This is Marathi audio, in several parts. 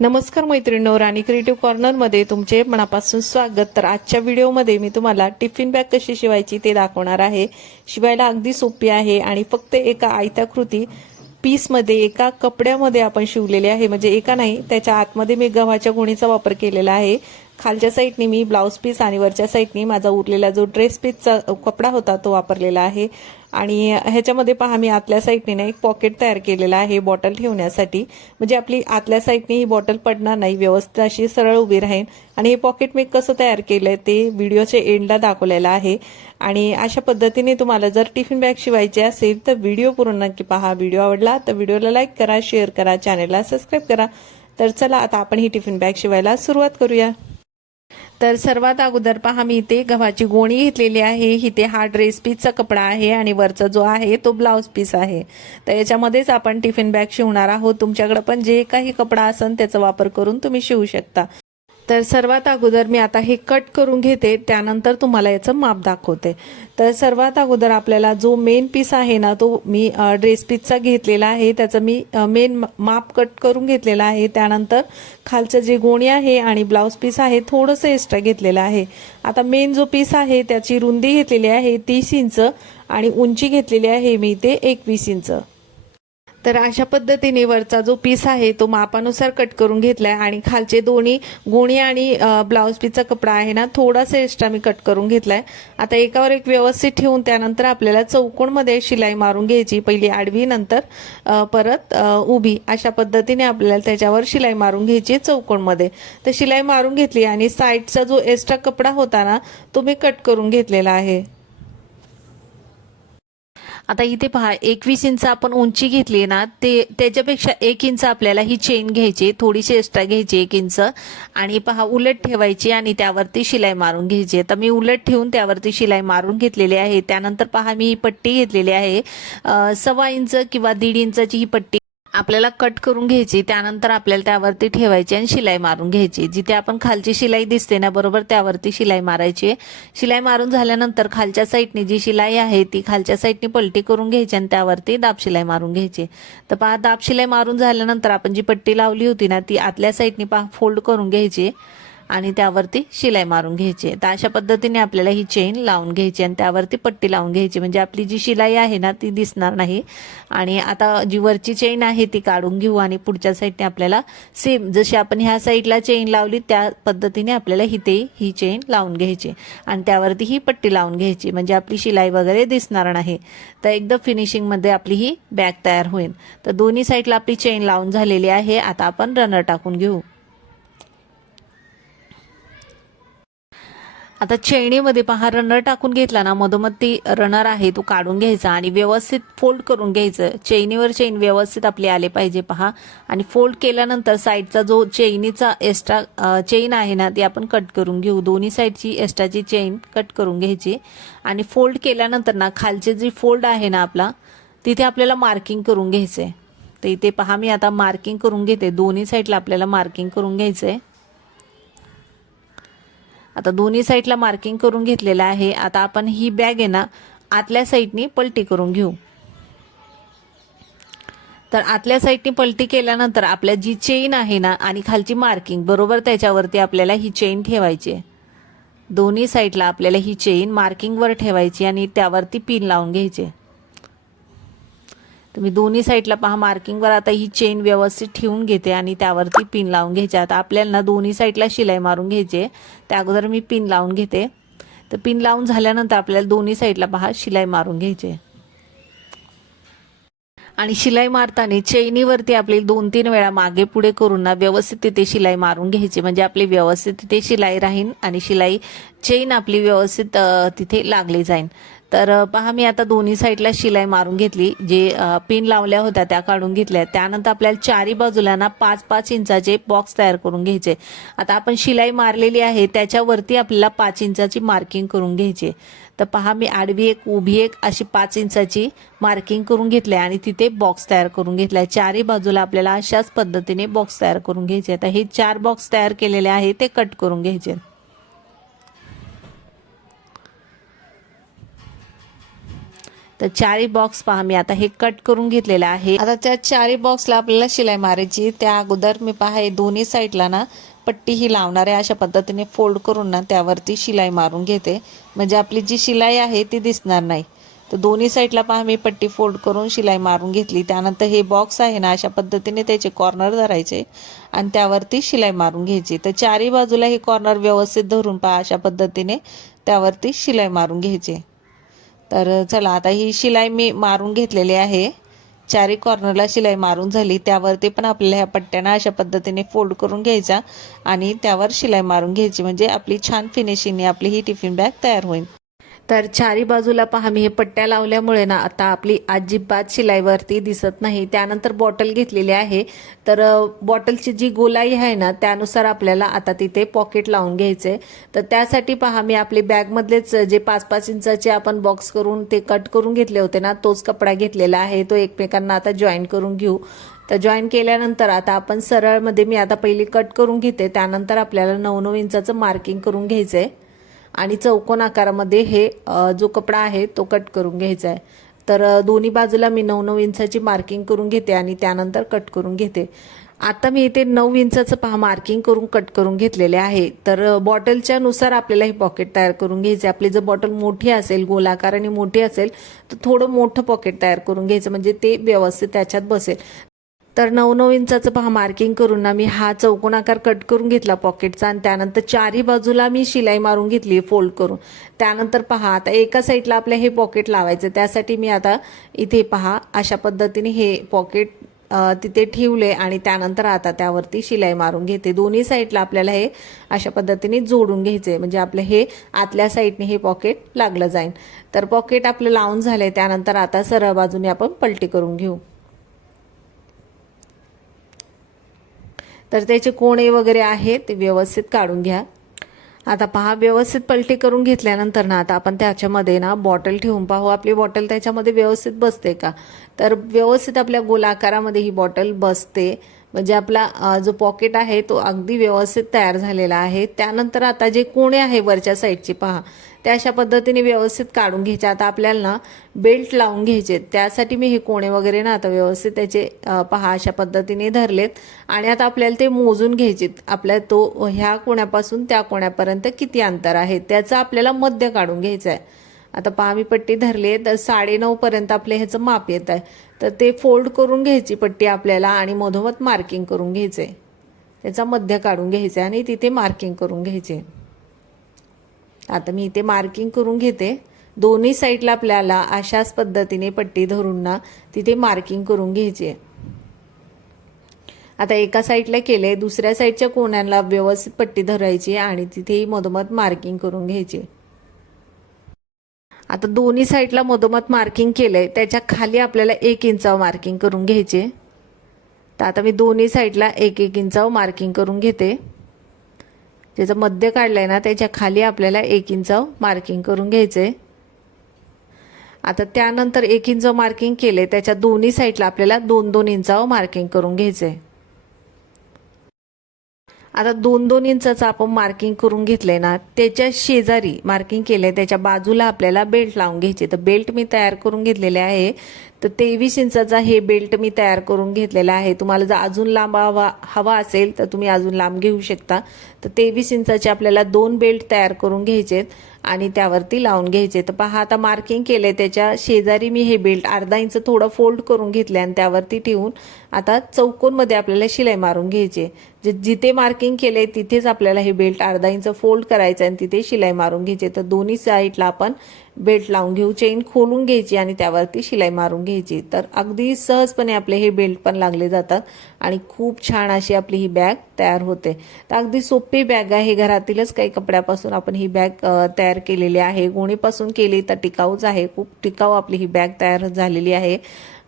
नमस्कार मैत्रिणींनो, राणी क्रिएटिव्ह कॉर्नरमध्ये तुमचे मनापासून स्वागत। तर आजच्या व्हिडिओमध्ये मी तुम्हाला टिफिन बॅग कशी शिवायची ते दाखवणार आहे। शिवायला अगदी सोपी आहे आणि फक्त एका आयताकृती पीसमध्ये एका कपड्यामध्ये आपण शिवलेले आहे। म्हणजे एका नाही, त्याच्या आतमध्ये मी गव्हाच्या गोणीचा वापर केलेला आहे। खालच्या साईडनी मी ब्लाउज पीस आणि वरच्या साईडनी माझा उरलेला जो ड्रेस पीसचा कपडा होता तो वापरलेला आहे। आणि ह्याच्यामध्ये पहा मी आतल्या साईडने ना एक पॉकेट तयार केलेला आहे बॉटल ठेवण्यासाठी। म्हणजे आपली आतल्या साईडने ही बॉटल पडणार नाही, व्यवस्थित अशी सरळ उभी राहील। आणि हे पॉकेट मी कसं तयार केलंय ते व्हिडिओच्या एंडला दाखवलेलं आहे। आणि अशा पद्धतीने तुम्हाला जर टिफिन बॅग शिवायची असेल तर व्हिडिओ पूर्ण नक्की पहा। व्हिडिओ आवडला तर व्हिडिओला लाईक करा, शेअर करा, चॅनलला सबस्क्राईब करा। तर चला आता आपण ही टिफिन बॅग शिवायला सुरुवात करूया। तर सर्वात अगोदर पहा मी इथे गव्हाची गोणी घेतलेली आहे। इथे हा ड्रेस पीसचा कपडा आहे आणि वरचा जो आहे तो ब्लाउज पीस आहे। तर याच्यामध्येच आपण टिफिन बॅग शिवणार आहोत। तुमच्याकडे पण जे काही कपडा असेल त्याचा वापर करून तुम्ही शिवू शकता। तर सर्वात अगोदर मी आता हे कट करून घेते, त्यानंतर तुम्हाला याचं माप दाखवते। तर सर्वात अगोदर आपल्याला जो मेन पीस आहे ना तो मी ड्रेस पीसचा घेतलेला आहे, त्याचं मी मेन माप कट करून घेतलेला आहे। त्यानंतर खालचं जे गोणी आहे आणि ब्लाउज पीस आहे थोडंसं एक्स्ट्रा घेतलेलं आहे। आता मेन जो पीस आहे त्याची रुंदी घेतलेली आहे 30 इंच आणि उंची घेतलेली आहे मी इथे 21 इंच। तर अशा पद्धतीने वरचा जो पीस आहे तो मापानुसार कट करून घेतलाय आणि खालचे दोन्ही गोणी आणि ब्लाउज पीसचा कपडा आहे ना थोडासा एक्स्ट्रा मी कट करून घेतलाय। आता एकावर एक व्यवस्थित ठेवून त्यानंतर आपल्याला चौकोनमध्ये शिलाई मारून घ्यायची, पहिली आडवी नंतर परत उभी, अशा पद्धतीने आपल्याला त्याच्यावर शिलाई मारून घ्यायची चौकोनमध्ये। तर शिलाई मारून घेतली आणि साईडचा जो एक्स्ट्रा कपडा होता ना तो मी कट करून घेतलेला आहे। आता इथे पहा 21 इंच आपण उंची घेतली ना, ते त्याच्यापेक्षा 1 इंच आपल्याला ही चेन घ्यायची, थोडीशी एक्स्ट्रा घ्यायची 1 इंच आणि पहा उलट ठेवायची आणि त्यावरती शिलाई मारून घ्यायची। तर मी उलट ठेवून त्यावरती शिलाई मारून घेतलेली आहे। त्यानंतर पहा मी ही पट्टी घेतलेली आहे 1.25 इंच किंवा 1.5 इंचाची ही पट्टी आपल्याला कट करून घ्यायची। त्यानंतर आपल्याला त्यावरती ठेवायची आणि शिलाई मारून घ्यायची। जिथे आपण खालची शिलाई दिसते ना बरोबर त्यावरती शिलाई मारायची। शिलाई मारून झाल्यानंतर खालच्या साईडने जी शिलाई आहे ती खालच्या साईडने पलटी करून घ्यायची आणि त्यावरती दाब शिलाई मारून घ्यायची। तर पहा दाब शिलाई मारून झाल्यानंतर आपण जी पट्टी लावली होती ना ती आतल्या साईडने पहा फोल्ड करून घ्यायची आणि त्यावरती शिलाई मारून घ्यायची। तर अशा पद्धतीने आपल्याला ही चेन लावून घ्यायची आणि त्यावरती पट्टी लावून घ्यायची, म्हणजे आपली जी शिलाई आहे ना ती दिसणार नाही। आणि आता जी वरची चेन आहे ती काढून घेऊ आणि पुढच्या साईडने आपल्याला सेम जशी आपण ह्या साईडला चेन लावली त्या पद्धतीने आपल्याला इथे ही चेन लावून घ्यायची आणि त्यावरती ही पट्टी लावून घ्यायची, म्हणजे आपली शिलाई वगैरे दिसणार नाही। तर एकदम फिनिशिंगमध्ये आपली ही बॅग तयार होईल। तर दोन्ही साईडला आपली चेन लावून झालेली आहे। आता आपण रनर टाकून घेऊ। आता चैनीमध्ये पहा रनर टाकून घेतला ना, मधोमध ती रनर आहे तो काढून घ्यायचा आणि व्यवस्थित फोल्ड करून घ्यायचं। चैनीवर चेन व्यवस्थित आपली आले पाहिजे पहा। आणि फोल्ड केल्यानंतर साईडचा जो चैनीचा एक्स्ट्रा चेन आहे ना ती आपण कट करून घेऊ। दोन्ही साईडची एक्स्ट्राची चेन कट करून घ्यायची आणि फोल्ड केल्यानंतर ना खालचे जी फोल्ड आहे ना आपला तिथे आपल्याला मार्किंग करून घ्यायचंय। तर इथे पहा मी आता मार्किंग करून घेते, दोन्ही साईडला आपल्याला मार्किंग करून घ्यायचंय। आता दोन्ही साईडला मार्किंग करून घेतलेलं आहे। आता आपण ही बॅग आहे ना आतल्या साईडनी पलटी करून घेऊ। तर आतल्या साईडनी पलटी केल्यानंतर आपल्या जी चेन आहे ना आणि खालची मार्किंग बरोबर त्याच्यावरती आपल्याला ही चेन ठेवायची आहे। दोन्ही साईडला आपल्याला ही चेन मार्किंगवर ठेवायची आणि त्यावरती पिन लावून घ्यायचे। तुम्ही दोन्ही साईडला पहा मार्किंगवर आता ही चेन व्यवस्थित ठेवून घेते आणि त्यावरती पिन लावून घ्यायचे। आता आपल्याला दोन्ही साईडला शिलाई मारून घ्यायचे, त्या अगोदर मी पिन लावून घेते। तर पिन लावून झाल्यानंतर आपल्याला दोन्ही साईडला पहा शिलाई मारून घ्यायचे आणि शिलाई मारताना चैनीवरती आपली 2-3 वेळा मागे पुढे करून ना व्यवस्थित तिथे शिलाई मारून घ्यायची, म्हणजे आपली व्यवस्थित तिथे शिलाई राहील आणि शिलाई चेन आपली व्यवस्थित तिथे लागली जाईल। तर पहा मी आता दोन्ही साईडला शिलाई मारून घेतली, जे पिन लावल्या होत्या त्या काढून घेतल्या। त्यानंतर आपल्याला चारी बाजूला ना 5-5 इंचाचे बॉक्स तयार करून घ्यायचे। आता आपण शिलाई मारलेली आहे त्याच्यावरती आपल्याला 5 इंचाची मार्किंग करून घ्यायची। तर पहा मी आडवी एक उभी एक अशी 5 इंचाची मार्किंग करून घेतली आणि तिथे बॉक्स तयार करून घेतलाय। चारी बाजूला आपल्याला अशाच पद्धतीने बॉक्स तयार करून घ्यायचे। आता हे 4 बॉक्स तयार केलेले आहे ते कट करून घ्यायचे। तर चारही बॉक्स पहा मी आता हे कट करून घेतलेलं आहे। आता त्या चारही बॉक्सला आपल्याला शिलाई मारायची। त्या अगोदर मी पहा हे दोन्ही साईडला ना पट्टी ही लावणार आहे। अशा पद्धतीने फोल्ड करून ना त्यावरती शिलाई मारून घेते, म्हणजे आपली जी शिलाई आहे ती दिसणार नाही। तर दोन्ही साईडला पहा मी पट्टी फोल्ड करून शिलाई मारून घेतली। त्यानंतर हे बॉक्स आहे ना अशा पद्धतीने त्याचे कॉर्नर धरायचे आणि त्यावरती शिलाई मारून घ्यायची। तर चारही बाजूला हे कॉर्नर व्यवस्थित धरून पहा अशा पद्धतीने त्यावरती शिलाई मारून घ्यायची। तर चला आता ही शिलाई मी मारून घेतलेली आहे। चारी कॉर्नरला शिलाई मारून झाली, त्यावरती पण आपल्याला ह्या पट्ट्यांना अशा पद्धतीने फोल्ड करून घ्यायचा आणि त्यावर शिलाई मारून घ्यायची, म्हणजे आपली छान फिनिशिंगने आपली ही टिफिन बॅग तयार होईल। तर चारी बाजूला पहा मी हे पट्ट्या लावल्यामुळे ना आता आपली अजिबात शिलाईवरती दिसत नाही। त्यानंतर बॉटल घेतलेली आहे, तर बॉटलची जी गोलाई आहे ना त्यानुसार आपल्याला आता तिथे पॉकेट लावून घ्यायचे। तर त्यासाठी पहा मी आपली बॅगमधलेच जे 5-5 इंचाचे आपण बॉक्स करून ते कट करून घेतले होते ना तोच कपडा घेतलेला आहे, तो एकमेकांना आता जॉईन करून घेऊ। तर जॉईन केल्यानंतर आता आपण सरळमध्ये मी आता पहिली कट करून घेते, त्यानंतर आपल्याला 9-9 इंचाचं मार्किंग करून घ्यायचंय आणि चौकोन आकारामध्ये हे जो कपडा आहे तो कट करून घ्यायचा आहे। तर दोन्ही बाजूला मी 9-9 इंचाची मार्किंग करून घेते आणि त्यानंतर कट करून घेते। आता मी इथे 9 इंचाचं पहा मार्किंग करून कट करून घेतलेले आहे। तर बॉटलच्या नुसार आपल्याला हे पॉकेट तयार करून घ्यायचे। आपली जर बॉटल मोठी असेल, गोलाकाराने मोठी असेल तर थोडं मोठं पॉकेट तयार करून घ्यायचं, म्हणजे ते व्यवस्थित त्याच्यात बसेल। तर 9-9 इंचाचं पहा मार्किंग करून ना मी हा चौकोनाकार कट करून घेतला पॉकेटचा आणि त्यानंतर चारही बाजूला मी शिलाई मारून घेतली फोल्ड करून। त्यानंतर पहा आता एका साईडला आपल्या हे पॉकेट लावायचं, त्यासाठी मी आता इथे पहा अशा पद्धतीने हे पॉकेट तिथे ठेवले आणि त्यानंतर आता त्यावरती शिलाई मारून घेते। दोन्ही साईडला आपल्याला हे अशा पद्धतीने जोडून घ्यायचे, म्हणजे आपलं हे आतल्या साईडने हे पॉकेट लागलं जाईल। तर पॉकेट आपलं लावून झालंय, त्यानंतर आता सरळ बाजूने आपण पलटी करून घेऊ। तर त्याचे कोणे वगैरे आहे ते व्यवस्थित काढून घ्या। आता पहा व्यवस्थित पलटी करून घेतल्यानंतर ना आता आपण त्याच्यामध्ये ना बॉटल ठेवून पाहू आपली बॉटल त्याच्यामध्ये व्यवस्थित बसते का। तर व्यवस्थित आपल्या गोलाकारामध्ये ही बॉटल बसते, म्हणजे आपला जो पॉकेट आहे तो अगदी व्यवस्थित तयार झालेला आहे। त्यानंतर आता जे कोणे आहे वरच्या साईडचे पहा ते अशा पद्धतीने व्यवस्थित काढून घ्यायचे। आता आपल्याला ना बेल्ट लावून घ्यायचे, त्यासाठी मी हे कोणे वगैरे ना आता व्यवस्थित त्याचे पहा अशा पद्धतीने धरलेत आणि आता आपल्याला ते मोजून घ्यायचे। आपल्या तो ह्या कोण्यापासून त्या कोण्यापर्यंत किती अंतर आहे त्याचा आपल्याला मध्य काढून घ्यायचं आहे। आता पहा मी पट्टी धरली आहे, तर 9.5 पर्यंत आपले ह्याचं माप येत आहे। तर ते फोल्ड करून घ्यायची पट्टी आपल्याला आणि मधोमध मार्किंग करून घ्यायचे, त्याचा मध्य काढून घ्यायचे आणि तिथे मार्किंग करून घ्यायचे। आता मी इथे मार्किंग करून घेते। दोन्ही साईडला आपल्याला अशाच पद्धतीने पट्टी धरून ना तिथे मार्किंग करून घ्यायची। आता एका साईडला केले, दुसऱ्या साईडच्या कोणाला व्यवस्थित पट्टी धरायची आणि तिथेही मधोमध मार्किंग करून घ्यायची। आता दोन्ही साईडला मधोमध मार्किंग केलंय, त्याच्या खाली आपल्याला 1 इंचावर मार्किंग करून घ्यायचे। तर आता मी दोन्ही साईडला 1-1 इंचावर मार्किंग करून घेते। ज्याचं मध्य काढलंय ना त्याच्या खाली आपल्याला 1 इंचावर मार्किंग करून घ्यायचे। आता त्यानंतर 1 इंच मार्किंग केले, त्याच्या दोन्ही साईडला आपल्याला 2-2 इंचावर मार्किंग करून घ्यायचे। आता 2-2 इंचाचं आपण मार्किंग करून घेतलंय ना त्याच्या शेजारी मार्किंग केलंय, त्याच्या बाजूला आपल्याला बेल्ट लावून घ्यायचे। तर बेल्ट मी तयार करून घेतलेले आहे। तर 23 इंचाचा हे बेल्ट मी तयार करून घेतलेला आहे। तुम्हाला जर अजून लांब हवा असेल तर तुम्ही अजून लांब घेऊ शकता। तर 23 इंचाचे आपल्याला 2 बेल्ट तयार करून घ्यायचेत आणि त्यावरती लावून घ्यायचे। तर पहा आता मार्किंग केले, त्याच्या शेजारी मी हे बेल्ट अर्धा इंच थोडं फोल्ड करून घेतले आणि त्यावरती ठेवून आता चौकोनमध्ये आपल्याला शिलाई मारून घ्यायची। जिथे मार्किंग केले तिथेच आपल्याला हे बेल्ट अर्धा इंच फोल्ड करायचं आणि तिथे शिलाई मारून घ्यायची। तर दोन्ही साईडला आपण बेल्ट लावून घेऊ, चेन खोलून घ्यायची आणि त्यावरती शिलाई मारून घ्यायची। तर अगदी सहजपणे आपले हे बेल्ट पण लागले जातात आणि खूप छान अशी आपली ही बॅग तयार होते। तर अगदी सोपी बॅग आहे, घरातीलच काही कपड्यापासून आपण ही बॅग तयार केलेली आहे। गोणीपासून केली तर टिकाऊच आहे, खूप टिकाऊ आपली ही बॅग तयार झालेली आहे।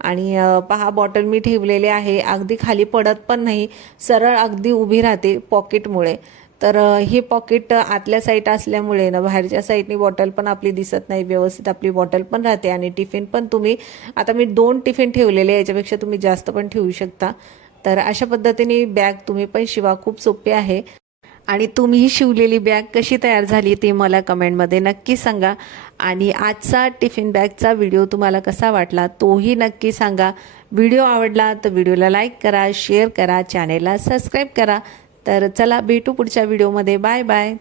आणि पहा बॉटल मी ठेवलेले आहे, अगदी खाली पडत पण नाही, सरळ अगदी उभी राहते पॉकेटमुळे। तर हे पॉकेट आतल्या साईड असल्यामुळे ना बाहेरच्या साईडनी बॉटल पण आपली दिसत नाही, व्यवस्थित आपली बॉटल पण राहते आणि टिफिन पण तुम्ही आता मी 2 टिफिन ठेवलेले, याच्यापेक्षा तुम्ही जास्त पण ठेवू शकता। तर अशा पद्धतीने बॅग तुम्ही पण शिवा, खूप सोपी आहे। आणि तुम्ही शिवलेली बॅग कशी तयार झाली ते मला कमेंटमध्ये नक्की सांगा. आणि आजचा टिफिन बॅगचा व्हिडिओ तुम्हाला कसा वाटला तोही नक्की सांगा. व्हिडिओ आवडला तर व्हिडिओला लाईक करा, शेअर करा, चॅनेलला सबस्क्राईब करा. तर चला भेटू पुढच्या व्हिडिओमध्ये. Bye bye.